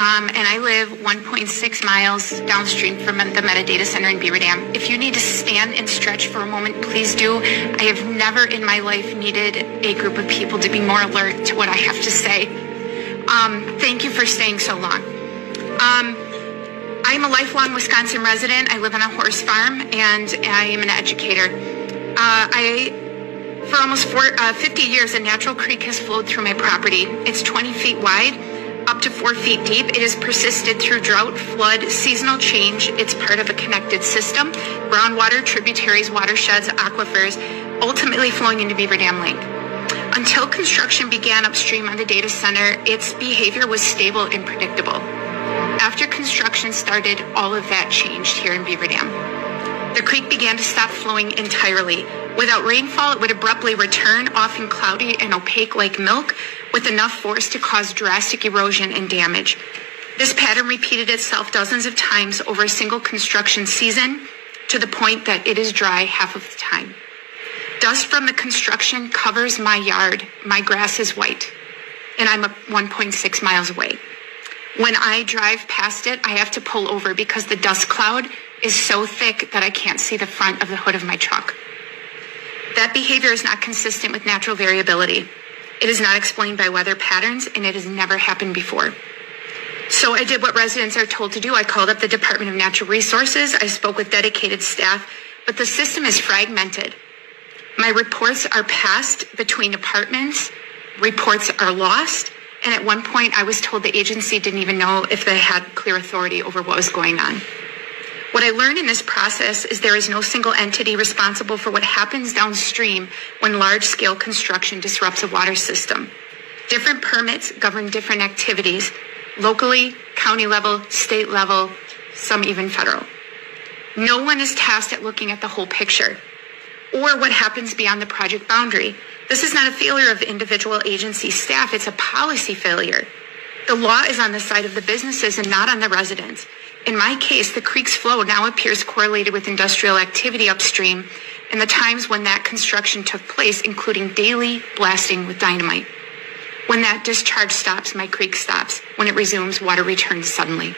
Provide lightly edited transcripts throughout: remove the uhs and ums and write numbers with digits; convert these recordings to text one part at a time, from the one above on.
and I live 1.6 miles downstream from the Meta Data Center in Beaver Dam. If you need to stand and stretch for a moment, please do. I have never in my life needed a group of people to be more alert to what I have to say. Thank you for staying so long. I'm a lifelong Wisconsin resident. I live on a horse farm, and I am an educator. For almost 50 years, a natural creek has flowed through my property. It's 20 feet wide, up to 4 feet deep. It has persisted through drought, flood, seasonal change. It's part of a connected system: groundwater, tributaries, watersheds, aquifers, ultimately flowing into Beaver Dam Lake. Until construction began upstream on the data center, its behavior was stable and predictable. After construction started, all of that changed here in Beaver Dam. The creek began to stop flowing entirely. Without rainfall, it would abruptly return, often cloudy and opaque like milk, with enough force to cause drastic erosion and damage. This pattern repeated itself dozens of times over a single construction season, to the point that it is dry half of the time. Dust from the construction covers my yard. My grass is white, and I'm 1.6 miles away. When I drive past it, I have to pull over because the dust cloud is so thick that I can't see the front of the hood of my truck. That behavior is not consistent with natural variability. It is not explained by weather patterns, and it has never happened before. So I did what residents are told to do. I called up the Department of Natural Resources. I spoke with dedicated staff, but the system is fragmented. My reports are passed between departments. Reports are lost. And at one point, I was told the agency didn't even know if they had clear authority over what was going on. What I learned in this process is there is no single entity responsible for what happens downstream when large-scale construction disrupts a water system. Different permits govern different activities, locally, county level, state level, some even federal. No one is tasked at looking at the whole picture or what happens beyond the project boundary. This is not a failure of individual agency staff, it's a policy failure. The law is on the side of the businesses and not on the residents. In my case, the creek's flow now appears correlated with industrial activity upstream and the times when that construction took place, including daily blasting with dynamite. When that discharge stops, my creek stops. When it resumes, water returns suddenly.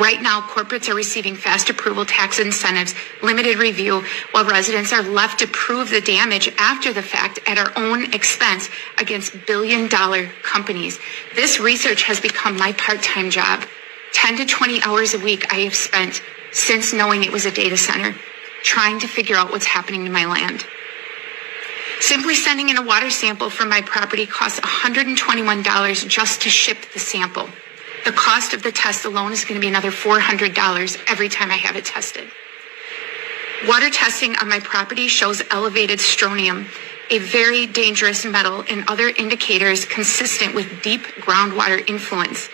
Right now, corporates are receiving fast approval, tax incentives, limited review, while residents are left to prove the damage after the fact at our own expense against billion-dollar companies. This research has become my part-time job. 10 to 20 hours a week I have spent since knowing it was a data center, trying to figure out what's happening to my land. Simply sending in a water sample from my property costs $121 just to ship the sample. The cost of the test alone is going to be another $400 every time I have it tested. Water testing on my property shows elevated strontium, a very dangerous metal, and other indicators consistent with deep groundwater influence,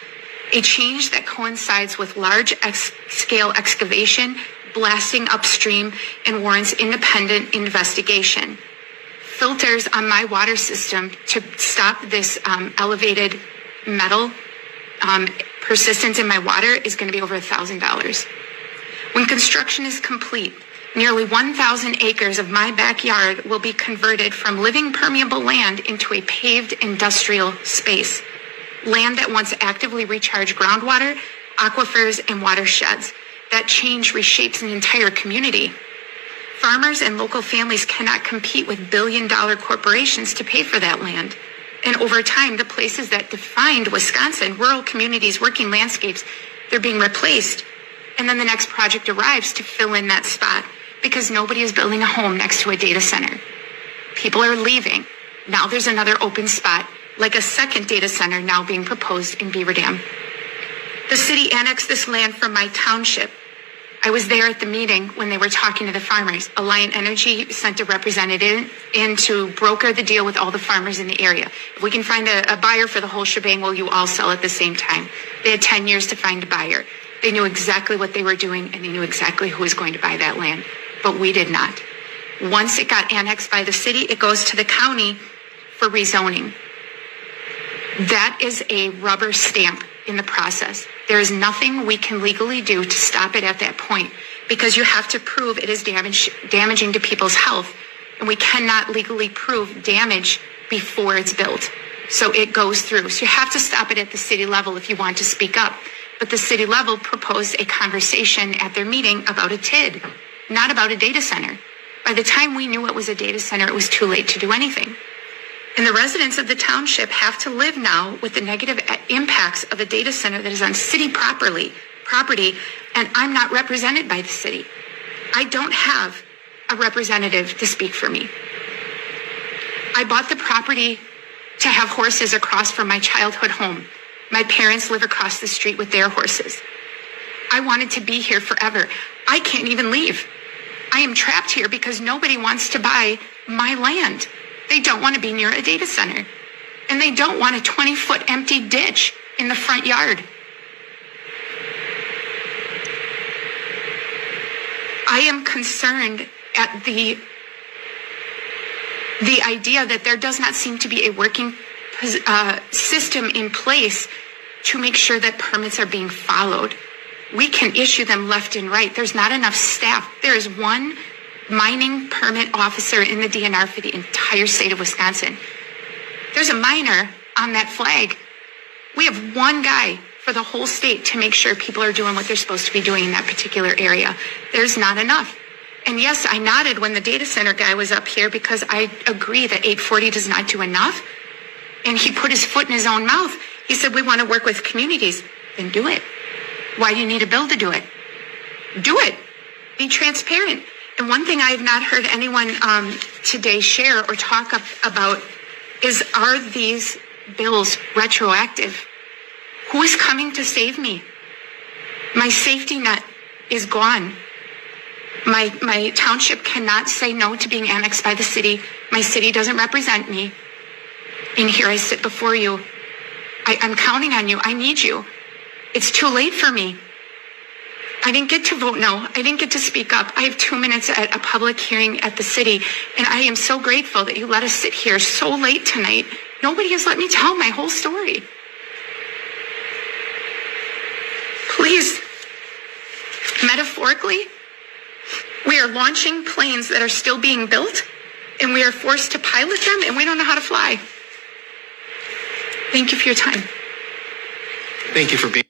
a change that coincides with large-scale excavation, blasting upstream, and warrants independent investigation. Filters on my water system to stop this elevated metal persistence in my water is going to be over $1,000. When construction is complete, nearly 1,000 acres of my backyard will be converted from living permeable land into a paved industrial space. Land that once actively recharged groundwater, aquifers, and watersheds. That change reshapes an entire community. Farmers and local families cannot compete with billion-dollar corporations to pay for that land. And over time, the places that defined Wisconsin, rural communities, working landscapes, they're being replaced. And then the next project arrives to fill in that spot because nobody is building a home next to a data center. People are leaving. Now there's another open spot, like a second data center now being proposed in Beaver Dam. The city annexed this land from my township. I was there at the meeting when they were talking to the farmers. Alliant Energy sent a representative in to broker the deal with all the farmers in the area. If we can find a buyer for the whole shebang, will you all sell at the same time? They had 10 years to find a buyer. They knew exactly what they were doing, and they knew exactly who was going to buy that land. But we did not. Once it got annexed by the city, it goes to the county for rezoning. That is a rubber stamp in the process. There is nothing we can legally do to stop it at that point because you have to prove it is damaging to people's health, and we cannot legally prove damage before it's built. So it goes through. So you have to stop it at the city level if you want to speak up. But the city level proposed a conversation at their meeting about a TID, not about a data center. By the time we knew it was a data center, it was too late to do anything. And the residents of the township have to live now with the negative impacts of a data center that is on city property, and I'm not represented by the city. I don't have a representative to speak for me. I bought the property to have horses across from my childhood home. My parents live across the street with their horses. I wanted to be here forever. I can't even leave. I am trapped here because nobody wants to buy my land. They don't want to be near a data center. And they don't want a 20-foot empty ditch in the front yard. I am concerned at the idea that there does not seem to be a working system in place to make sure that permits are being followed. We can issue them left and right. There's not enough staff. There is one mining permit officer in the DNR for the entire state of Wisconsin. There's a miner on that flag. We have one guy for the whole state to make sure people are doing what they're supposed to be doing in that particular area. There's not enough. And yes, I nodded when the data center guy was up here because I agree that 840 does not do enough. And he put his foot in his own mouth. He said, we want to work with communities. Then do it. Why do you need a bill to do it? Do it. Be transparent. And one thing I have not heard anyone today share or talk about is, are these bills retroactive? Who is coming to save me? My safety net is gone. My township cannot say no to being annexed by the city. My city doesn't represent me. And here I sit before you. I'm counting on you. I need you. It's too late for me. I didn't get to vote no. I didn't get to speak up. I have 2 minutes at a public hearing at the city, and I am so grateful that you let us sit here so late tonight. Nobody has let me tell my whole story. Please, metaphorically, we are launching planes that are still being built, and we are forced to pilot them, and we don't know how to fly. Thank you for your time. Thank you for being